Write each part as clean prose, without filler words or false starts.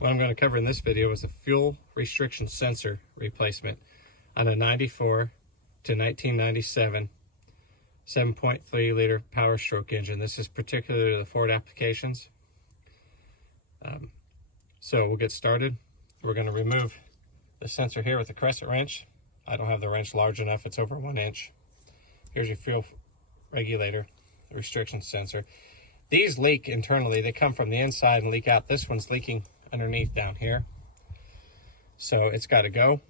What I'm going to cover in this video is a fuel restriction sensor replacement on a 94 to 1997 7.3 liter Powerstroke engine. This is particular to the Ford applications. So we'll get started. We're going to remove the sensor here with a crescent wrench. I don't have the wrench large enough, it's over 1 inch. Here's your fuel regulator, the restriction sensor. These leak internally, they come from the inside and leak out. This one's leaking underneath down here. So it's got to go.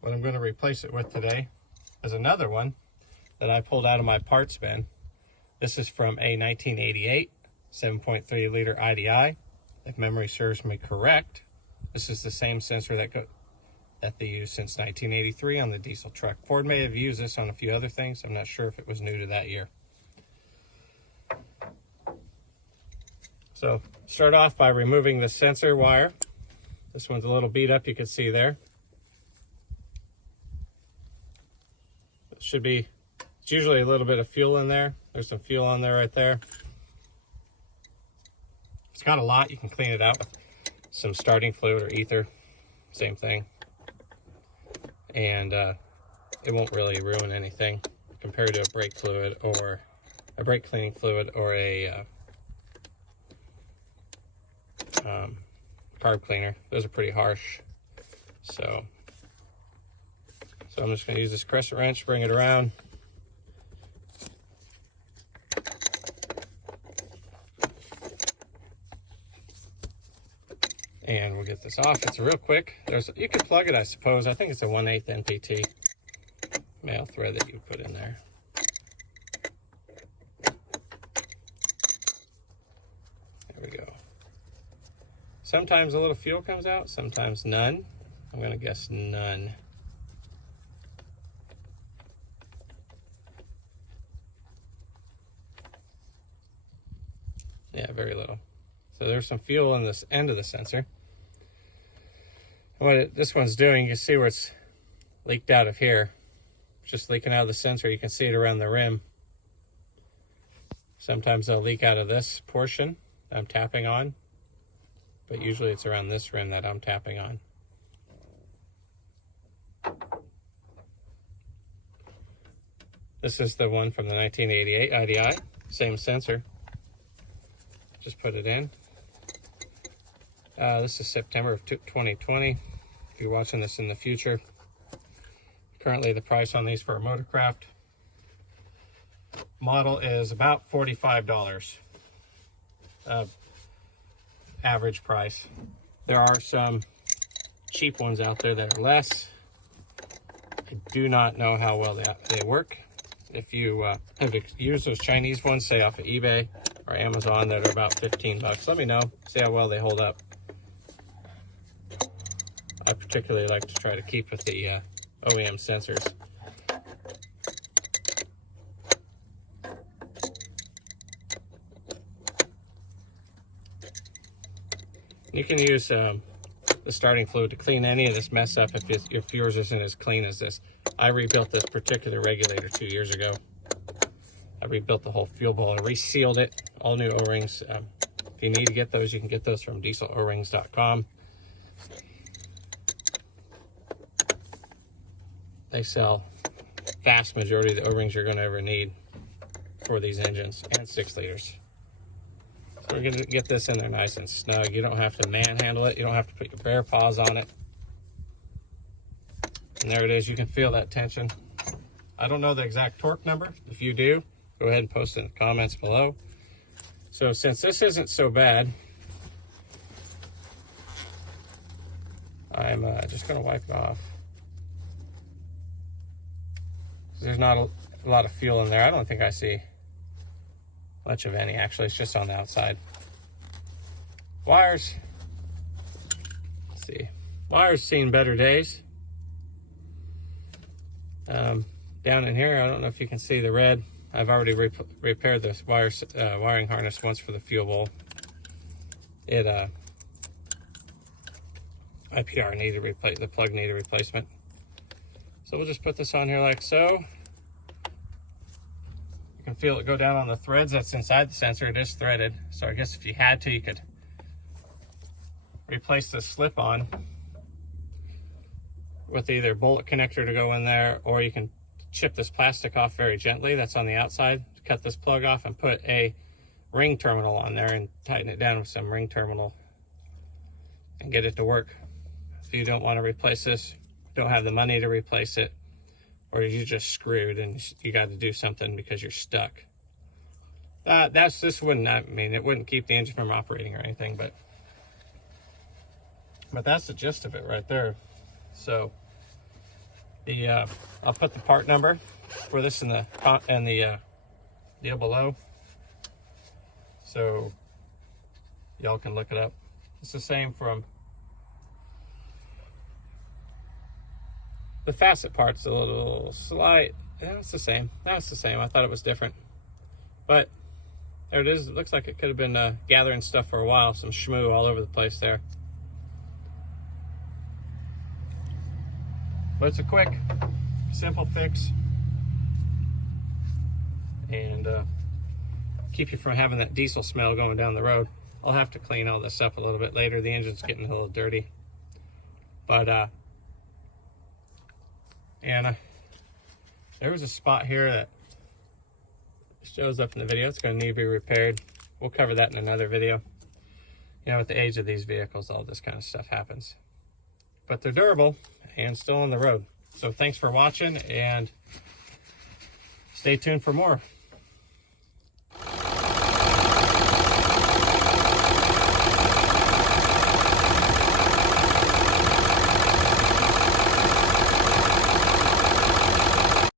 What I'm going to replace it with today is another one that I pulled out of my parts bin. This is from a 1988 7.3 liter IDI. If memory serves me correct, this is the same sensor that they used since 1983 on the diesel truck. Ford may have used this on a few other things. I'm not sure if it was new to that year. So start off by removing the sensor wire. This one's a little beat up, you can see there. It's usually a little bit of fuel in there. There's some fuel on there right there. It's got a lot, you can clean it out with some starting fluid or ether, same thing. And it won't really ruin anything compared to a brake fluid or a brake cleaning fluid or a carb cleaner. Those are pretty harsh. So I'm just going to use this crescent wrench, bring it around. And we'll get this off. It's real quick. You can plug it, I suppose. I think it's a 1/8 NPT male thread that you put in there. There we go. Sometimes a little fuel comes out, sometimes none. I'm going to guess none. Yeah, very little. So there's some fuel in this end of the sensor. And what this one's doing, you can see where it's leaked out of here. It's just leaking out of the sensor. You can see it around the rim. Sometimes they'll leak out of this portion that I'm tapping on, but usually it's around this rim that I'm tapping on. This is the one from the 1988 IDI, same sensor. Just put it in. This is September of 2020. If you're watching this in the future, currently the price on these for a MOTORCRAFT model is about $45. Average price. There are some cheap ones out there that are less. I do not know how well they work. If you have used those Chinese ones, say off of eBay or Amazon, that are about 15 bucks, let me know, see how well they hold up. I particularly like to try to keep with the OEM sensors. You can use the starting fluid to clean any of this mess up if yours isn't as clean as this. I rebuilt this particular regulator 2 years ago. I rebuilt the whole fuel bowl and resealed it, all new O-rings. If you need to get those, you can get those from dieselorings.com. They sell vast majority of the O-rings you're going to ever need for these engines, and 6 liters. So we're going to get this in there nice and snug. You don't have to manhandle it. You don't have to put your bare paws on it. And there it is. You can feel that tension. I don't know the exact torque number. If you do, go ahead and post it in the comments below. So since this isn't so bad, I'm just going to wipe it off. There's not a lot of fuel in there. I don't think I see much of any, actually. It's just on the outside. Wires. Let's see. Wires seen better days. Down in here, I don't know if you can see the red. I've already repaired this wiring harness once for the fuel bowl. IPR needed the plug needed replacement. So we'll just put this on here like so. You can feel it go down on the threads that's inside the sensor. It is threaded, so I guess if you had to, you could replace the slip-on with either bolt connector to go in there, or you can chip this plastic off very gently that's on the outside, cut this plug off and put a ring terminal on there and tighten it down with some ring terminal and get it to work. If you don't want to replace this, don't have the money to replace it, or you're just screwed and you got to do something because you're stuck. This wouldn't, I mean, it wouldn't keep the engine from operating or anything, but that's the gist of it right there. So I'll put the part number for this in the deal below, so y'all can look it up. It's the same from the facet part's a little slight. Yeah, it's the same. That's the same. I thought it was different, but there it is. It looks like it could have been gathering stuff for a while. Some shmoo all over the place there. But it's a quick, simple fix, and keep you from having that diesel smell going down the road. I'll have to clean all this up a little bit later. The engine's getting a little dirty, but there was a spot here that shows up in the video. It's going to need to be repaired. We'll cover that in another video. You know, with the age of these vehicles, all this kind of stuff happens. But they're durable and still on the road. So thanks for watching, and stay tuned for more.